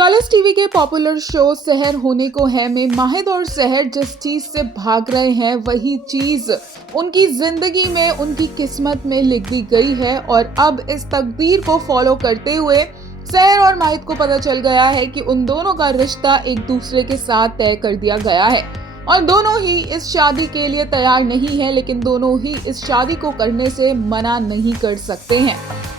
Colors TV के popular show सहर होने को है में माहिद और सहर जिस चीज से भाग रहे हैं वही चीज उनकी जिंदगी में उनकी किस्मत में लिख दी गई है। और अब इस तकदीर को फॉलो करते हुए सहर और माहिद को पता चल गया है कि उन दोनों का रिश्ता एक दूसरे के साथ तय कर दिया गया है और दोनों ही इस शादी के लिए तैयार नहीं है, लेकिन दोनों ही इस शादी को करने से मना नहीं कर सकते हैं।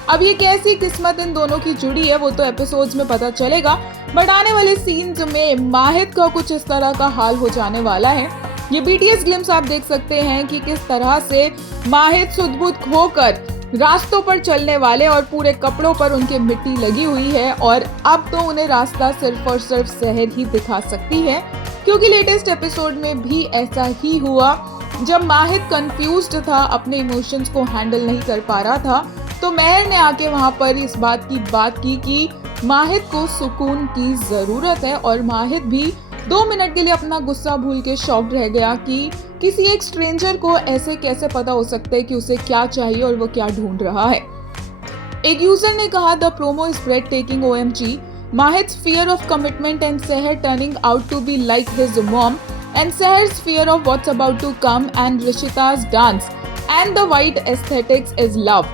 अब ये कैसी किस्मत इन दोनों की जुड़ी है वो तो एपिसोड्स में पता चलेगा, बट आने वाले सीन्स में माहिद का कुछ इस तरह का हाल हो जाने वाला है। ये बीटीएस ग्लिम्स आप देख सकते हैं कि किस तरह से माहिद सुध-बुध खोकर रास्तों पर चलने वाले और पूरे कपड़ों पर उनके मिट्टी लगी हुई है और अब तो उन्हें रास्ता सिर्फ और सिर्फ सहर ही दिखा सकती है, क्योंकि लेटेस्ट एपिसोड में भी ऐसा ही हुआ। जब माहिद कंफ्यूज्ड था, अपने इमोशंस को हैंडल नहीं कर पा रहा था, तो महर ने आके वहां पर इस बात की कि माहिद को सुकून की जरूरत है और माहिद भी 2 मिनट के लिए अपना गुस्सा भूल के शॉक्ड रह गया कि किसी एक स्ट्रेंजर को ऐसे कैसे पता हो सकता है कि उसे क्या चाहिए और वो क्या ढूंढ रहा है। एक यूजर ने कहा, the promo is bread taking OMG, Mahid's fear of commitment and Seher turning out to be like his mom, and Seher's fear of what's about to come, and Rishita's dance and the white aesthetics is love.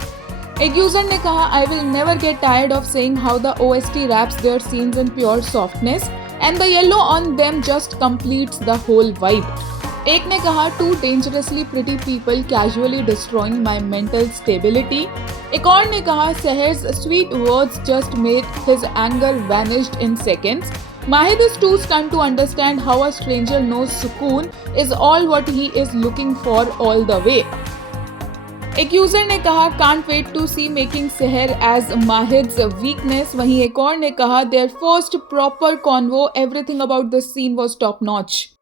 एक user ने कहा, I will never get tired of saying how the OST wraps their scenes in pure softness and the yellow on them just completes the whole vibe. एक ने कहा, two dangerously pretty people casually destroying my mental stability. एक और ने कहा, Seher's sweet words just made his anger vanished in seconds. Mahid is too stunned to understand how a stranger knows sukoon is all what he is looking for all the way. एक user ने कहा, can't wait to see making Seher as Mahid's weakness. वहीं एक और ने कहा, their first proper convo, everything about this scene was top notch.